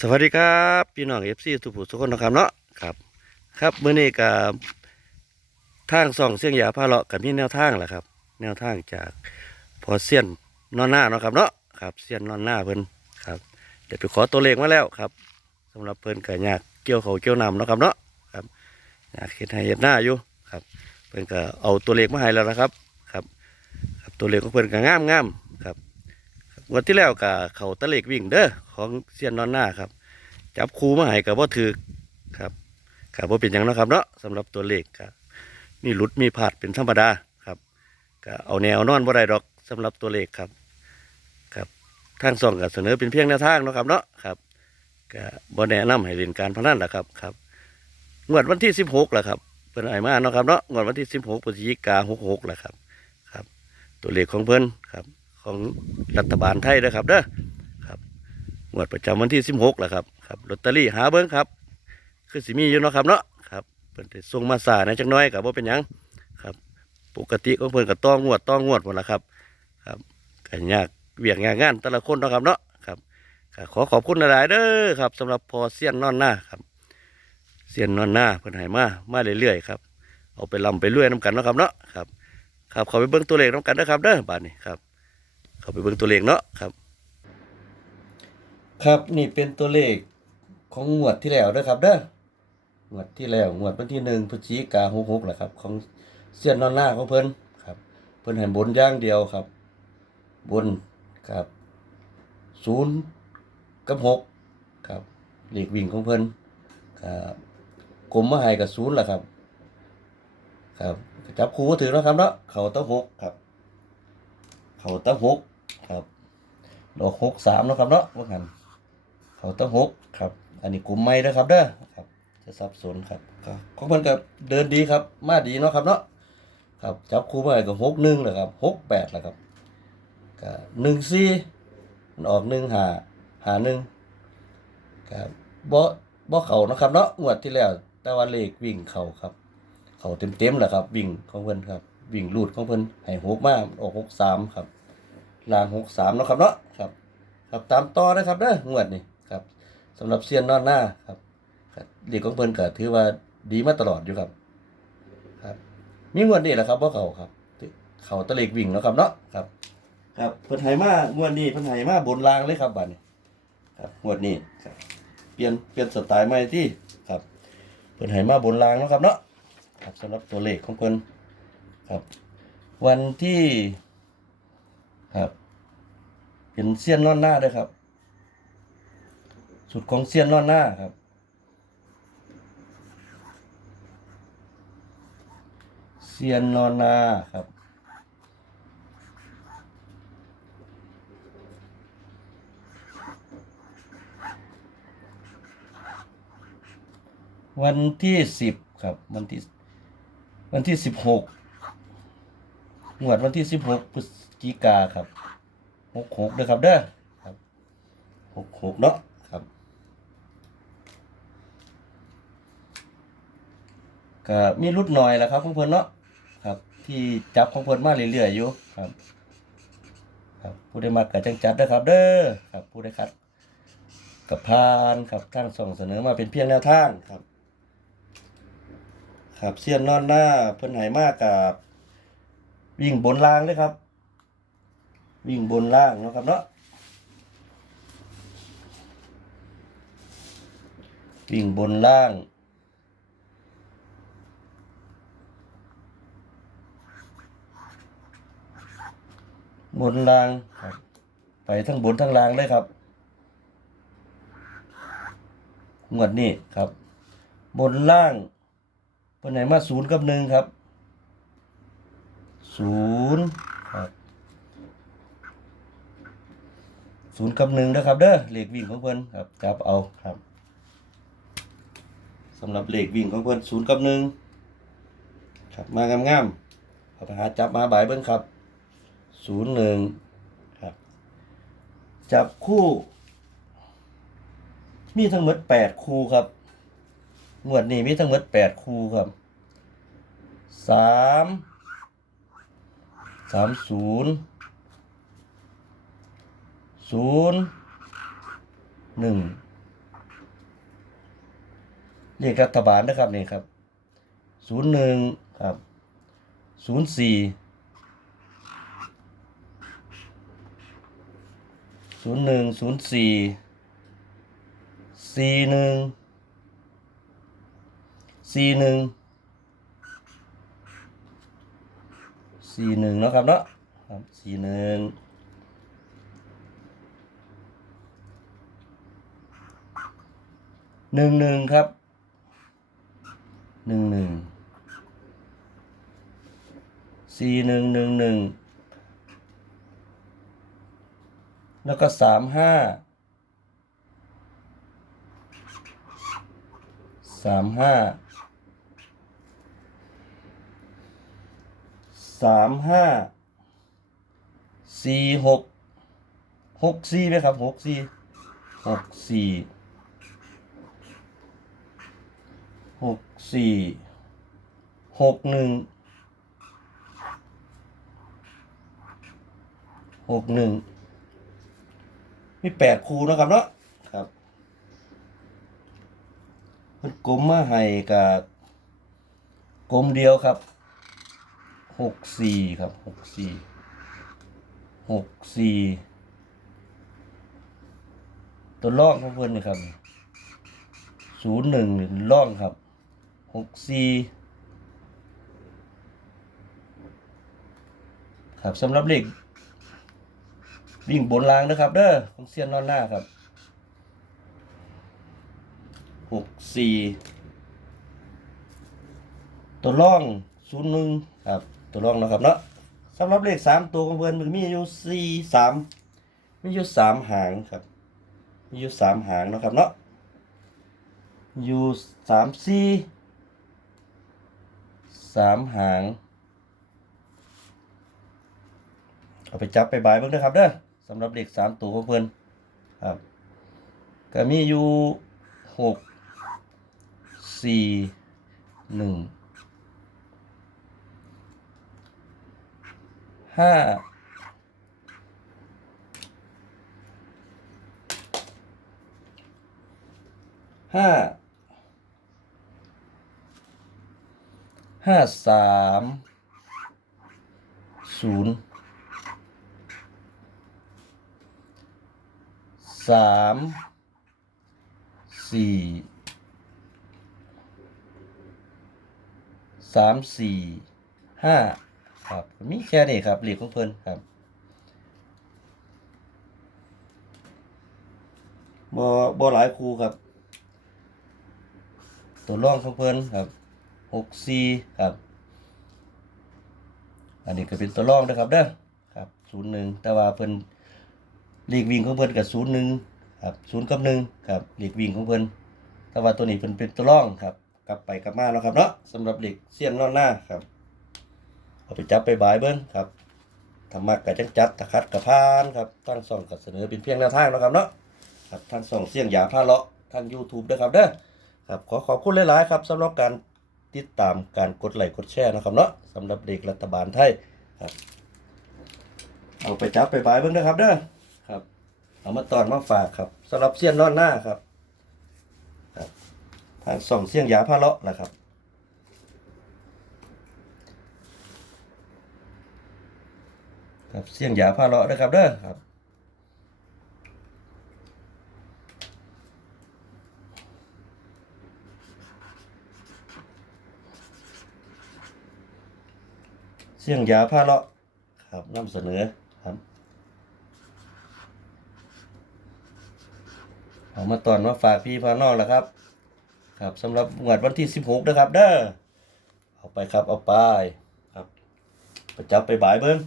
สวัสดีครับพี่น้องเอฟซีทุกผู้ทุกคนนะครับเนาะครับครับเมื่อนี้กับทางส่องเสียงยาพาเลาะกับมีแนวทางแหละครับ แนวทางจากพอเซียนนอนหน้าเนาะครับเนาะครับเซียนนอนหน้าเพิ่นครับเดี๋ยวไปขอตัวเลขมาแล้วครับสำหรับเพิ่นก็อยากเกี่ยวเขาเกี่ยวนำเนาะครับเนาะครับอยากเห็นให้เห็นหน้าอยู่ครับ เพิ่นก็เอาตัวเลขมาให้แล้วนะครับครับ ครับตัวเลขของเพิ่นก็งามงาม วดที่แล้วกับเขาตะเลกวิ่งเด้อของเซียนนอนหน้าครับ จับคูมาให้กับว่าถือครับกับว่าเป็นหยังนะครับเนาะสำหรับตัวเลขครับมีหลุดมีพลาดเป็นธรรมดาครับก็เอาแนวนอนบ่ได้ดอกสำหรับตัวเลขครับ ครับทางส่องก็เสนอเป็นเพียงแนวทางเนาะครับเนาะครับก็บ่แนะนำให้เล่นการพนันแหละครับครับงวดวันที่16ล่ะครับเพิ่นให้มาเนาะครับเนาะงวดวันที่16พฤศจิกายน66ล่ะครับครับ ตัวเลขของเพิ่นครับ ของรัฐบาลไทยนะครับเด้อครับงวดประจำวันที่ 16แหละครับครับลอตเตอรี่หาเบิ้งครับ คือสิมีอยู่เนาะครับเนาะครับเพิ่นส่งมาสาในจักน้อยกับว่าเป็นยังครับ ปกติของเพิ่นก็ต้องงวดต้องงวดหมดละครับครับกันยากเวียกงานงานแต่ละคนเนาะครับเนาะครับก็ขอขอบคุณหลายๆเด้อครับสำหรับพอเสียนนอนหน้าครับเสียนนอนหน้าเพิ่นให้มามาเรื่อยๆครับเอาไปลำไปเรื่อยน้ำกันเนาะครับเนาะครับครับขอไปเบิ่งตัวเลขน้ำกันนะครับเด้อบาดนี้ครับ เข้าไปเบิ่งตัวเลขเนาะครับ ครับนี่เป็นตัวเลขของงวดที่แล้วเด้อครับเด้องวดที่แล้วงวดวันที่หนึ่งพฤศจิกาหกหกแหละครับ ของเสี้ยนนอนหน้าของเพิ่นครับ เพิ่นให้บนย่างเดียวครับ บนครับศูนย์กับหกครับเลขวิ่งของเพิ่นครับกลมมาให้กับศูนย์แหละครับ ครับจับคู่ก็ถือแล้วครับเนาะเขาต้าหกครับ เขาต้าหกครับ ดอกหกสามเนาะครับเนาะว่าหันเขาต้าหกครับ อันนี้กลุ่มไม้นะครับเด้อครับ จะสับสนครับครับของมันก็เดินดีครับ มาดีเนาะครับเนาะครับจับคู่ไปกับหกหนึ่งเลยครับหกแปดแหละครับก็หนึ่งสี่มันออกหนึ่งหาหาหนึ่งครับบ่บ่เขานะครับเนาะงวดที่แล้วแต่ว่าเลขวิ่งเขาครับ เขาเต็มเต็มๆแหละครับ วิ่งของเพิ่นครับ วิ่งลูดของเพิ่นให้หกมากออกหกสามครับ ลางหกสามเนาะครับเนาะครับครับตามต่อนะครับเด้องวดนี้ครับสำหรับเซียนนอนหน้าครับเด็กของเพิ่นก็ถือว่าดีมาตลอดอยู่ครับ ครับ มีงวดนี้แหละครับว่าเขาครับ เขาตะเล็กวิ่งเนาะครับเนาะครับ ครับเพิ่นให้มางวดนี้เพิ่นให้มาบนรางเลยครับบัดนี้ครับงวดนี้ครับเปลี่ยนเปลี่ยนสไตล์ใหม่ที่ครับ เพิ่นให้มาบนรางเนาะครับเนาะครับสำหรับตัวเลขของเพิ่นครับ วันที่ ครับ เป็นเสี้ยนนอนหน้าด้วยครับ สุดของเสี้ยนนอนหน้าครับ เสี้ยนนอนหน้าครับวันที่สิบครับ วันที่วันที่สิบหก งวดวันที่สิบหกพฤศจิกาครับหกหกเด้อครับเด้อครับหกหกเนาะครับก็มีรุดหน่อยแหละครับของเพิ่นเนาะครับ ที่จับของเพิ่นมาเรื่อยๆอยู่ครับ ครับผู้ได้มากกับจังจัดเด้อครับ เด้อครับ ผู้ได้คัดกับพานครับทางส่งเสนอมาเป็นเพียงแนวทางครับ ครับเสี้ยนนอนหน้าเพิ่นไหมากกับ วิ่งบนล่างเลยครับ วิ่งบนล่างนะครับเนาะวิ่งบนล่างบนล่างไปทั้งบนทั้งล่างเลยครับงวดนี้ครับ บนล่างเพิ่นไหนมาศูนย์กับหนึ่งครับ ศูนย์ครับศูนย์กับหนึ่งนะครับ เด้อเลขวิ่งของเพิ่อนครับจับเอาครับสำหรับเลขวิ่งของเพิ่อนศูนย์กับหนึ่งครับมางามๆเอาไปหาจับมาบายเบิ้งครับศูนย์หนึ่งครับ จับคู่ มีทั้งหมดแปดคู่ครับงวดนี้มีทั้งหมดแปดคู่ครับสาม สามศูนย์ศูนย์หนึ่งเลขรัฐบาลนะครับนี่ครับศูนย์หนึ่งครับศูนย์สี่ศูนย์หนึ่งศูนย์สี่สี่หนึ่งสี่หนึ่ง สี่หนึ่งนะครับเนาะครับสี่หนึ่งหนึ่งหนึ่งครับหนึ่งหนึ่งสี่หนึ่งหนึ่งหนึ่งแล้วก็สามห้าสามห้า สามห้าสี่หกหกสี่ไหมครับหกสี่หกสี่หกสี่หกหนึ่งหกหนึ่งมีแปดคูนะครับเนาะครับเพิ่นกลมมาให้กับกลมเดียวครับ หกสี่ครับหกสี่หกสี่ตัวล่องเพิ่นนี่ครับศูนย์หนึ่งล่องครับหกสี่ครับสำหรับเลขวิ่งบนรางนะครับ เด้อของเซียนนอนหน้าครับหกสี่ตัวล่องศูนย์หนึ่งครับ ตัวล่องนะครับเนาะสำหรับเลขสามตัวของเพื่อนมันมีอยู่สี่สามมีอยู่สามหางครับ มีอยู่สามหางเนาะครับเนาะอยู่สามสี่สามหาง เอาไปจับไปบายบิ่งเด้อครับเด้อสำหรับเด็กสามตัวของเพิ่นครับก็มีอยู่หกสี่หนึ่ง ห้าห้าห้าสามศูนย์สามสี่สามสี่ห้า ครับมีแค่นี้ครับเหลีกของเพิ่นครับบ่บ่หลายครูครับ ตัวร่องของเพิ่นครับหกสี่ครับ อันนี้ก็เป็นตัวร่องนะครับเด้อครับศูนย์หนึ่งแต่ว่าเพิ่นลีกวิ่งของเพิ่นกับศูนย์หนึ่งครับศูนย์กับหนึ่งครับลีกวิ่งของเพิ่นแต่ว่าตัวนี้เพิ่นเป็นตัวร่องครับ กลับไปกลับมาแล้วครับเนาะสำหรับลีกเสี้ยนล้อนหน้าครับ เอาไปจับไปบายเบิ้งครับธรรมะกับจังจัดตะคัดกับพานครับทั้งส่องก็เสนอเป็นเพียงแนวทางแล้วครับเนาะครับทั้งสองเสียงหยาผ้าเลาะทาง YouTube ด้วยครับเด้อครับขอขอบคุณหลายๆครับสำหรับการติดตามการกดไลค์กดแชร์นะครับเนาะสำหรับเด็กรัฐบาลไทยครับ เอาไปจับไปบายเบิ้งเด้อครับเด้อครับ เอามาตอนมาฝากครับสำหรับเสี้ยนนอนหน้าครับครับทางส่องเสี้ยงยาพาเลาะนะครับ ครับเสี้ยงยาพาเลาะนะครับเด้อครับเสี้ยงยาพาเลาะครับนำเสนอครับเอามาตอนมาฝากพี่พาน้องแล้วครับ ครับสำหรับงวดวันที่สิบหกนะครับ เด้อเอาไปครับเอาไปครับไปจับไปบ่ายเบิ้ง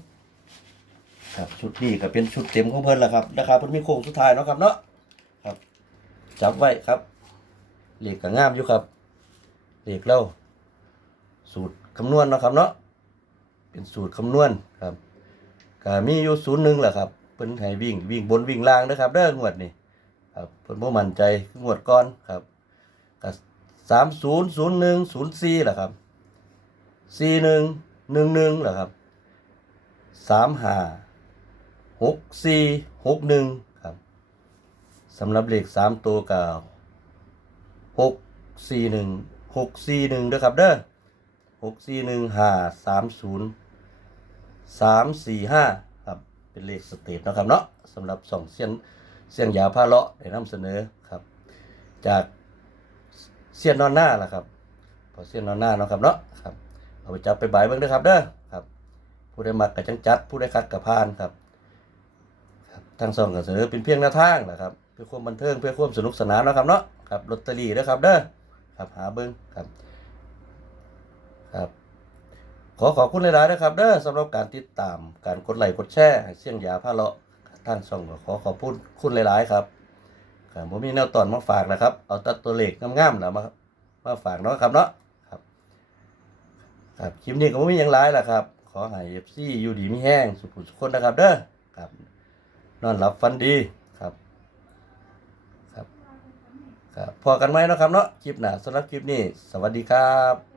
ครับชุดนี้ก็เป็นชุดเต็มของเพิ่นแหละครับราคาเพิ่นมีโค้งสุดท้ายเนาะครับเนาะครับ จับไว้ครับเหล็กก็งามอยู่ครับเหล็กเล่าสูตรคำนวณเนาะครับเนาะเป็นสูตรคำนวณครับก็มีอยู่ศูนย์หนึ่งแหละครับเพิ่นให้วิ่งวิ่งบนวิ่งล่างนะครับเด้องวดนี้ครับเพิ่นบ่มั่นใจงวดก่อนครับก็สามศูนย์ศูนย์หนึ่งศูนย์สี่แหละครับสี่หนึ่งหนึ่งหนึ่งแหละครับสามห้า หกสี่หกหนึ่งครับสำหรับเลขสามตัวกับหกสี่หนึ่งหกสี่หนึ่งด้วยครับเด้อหกสี่หนึ่งห้าสามศูนย์สามสี่ห้าครับเป็นเลขสเตทนะครับเนาะสำหรับสองเสียนเสียนยาวพาเลาะได้นำเสนอครับ จากเสียนนอนหน้าล่ะครับพอเสียนนอนหน้าเนาะครับเนาะครับเอาไปจับไปบายเบิ่งเด้อครับเด้อครับผู้ใดมักก็จังจัดผู้ใดคัดก็ผ่านครับ ทางสองก็เสนอเป็นเพียงแนวทางนะครับ เพื่อความบันเทิงเพื่อความสนุกสนานนะครับเนาะครับลอตเตอรี่เด้อครับเด้อครับหาเบิ่งครับครับขอขอบคุณหลายๆนะครับเด้อสำหรับการติดตามการกดไลค์กดแชร์ให้เสียงยาพาเลาะท่างช่องขอขอบคุณคุณหลายๆครับครับผมมีแนวตอนมาฝากนะครับ เอาตัดตัวเลขงามๆนะมามาฝากเนาะครับเนาะครับ ครับคลิปนี้ก็บ่มีหยังหลายล่ะครับ ขอให้ FC อยู่ดีมีแห้งสุขสุขคนนะครับ เด้อครับ นอนหลับฝันดีครับ ครับครับพอกันไหมนะครับเนาะคลิปหน้าสำหรับคลิปนี้ สวัสดีครับ